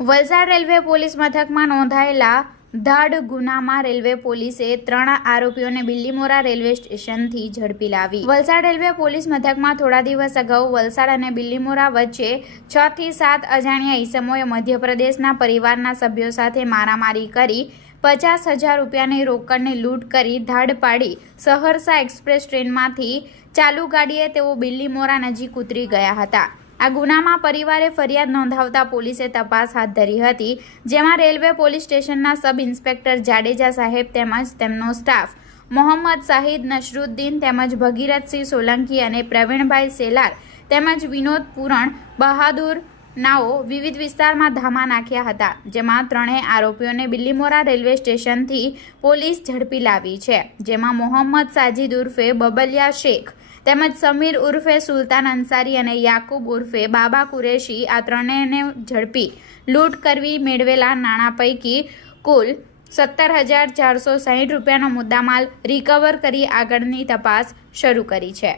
Valsad railway police મથકમાં નોંધાયેલા ધાડ ગુનામાં રેલવે પોલીસે 3 આરોપીઓને બિલ્લીમોરા રેલવે સ્ટેશનથી ઝડપી લાવી। વલસાડ રેલવે પોલીસ મથકમાં થોડા દિવસ અગાઉ વલસાડ અને બિલ્લીમોરા વચ્ચે 6 થી 7 અજાણ્યા ઈસમોએ મધ્યપ્રદેશના પરિવારના સભ્યો સાથે મારામારી કરી 50,000 રૂપિયાની રોકડની લૂંટ કરી ધાડ પાડી સહરસા એક્સપ્રેસ ટ્રેનમાંથી ચાલુ ગાડીએ તેઓ બિલ્લીમોરા નજીક ઉતરી ગયા હતા। આ ગુનામાં પરિવારે ફરિયાદ નોંધાવતા પોલીસે તપાસ હાથ ધરી હતી, જેમાં રેલવે પોલીસ સ્ટેશનના સબ ઇન્સ્પેક્ટર જાડેજા સાહેબ તેમજ તેમનો સ્ટાફ મોહમ્મદ શાહિદ નસરુદ્દીન તેમજ ભગીરથસિંહ સોલંકી અને પ્રવીણભાઈ સેલાર તેમજ વિનોદ પૂરણ બહાદુર નાઓ વિવિધ વિસ્તારમાં ધામા નાખ્યા હતા, જેમાં 3 આરોપીઓને બિલ્લીમોરા રેલવે સ્ટેશનથી પોલીસ ઝડપી લાવી છે, જેમાં મોહમ્મદ સાજીદ ઉર્ફે બબલિયા શેખ તેમજ સમીર ઉર્ફે સુલતાન અંસારી અને યાકુબ ઉર્ફે બાબા કુરેશી આ 3ને ઝડપી લૂંટ કરવી મેળવેલા નાણાં પૈકી કુલ 17,460 રૂપિયાનો મુદ્દામાલ રિકવર કરી આગળની તપાસ શરૂ કરી છે।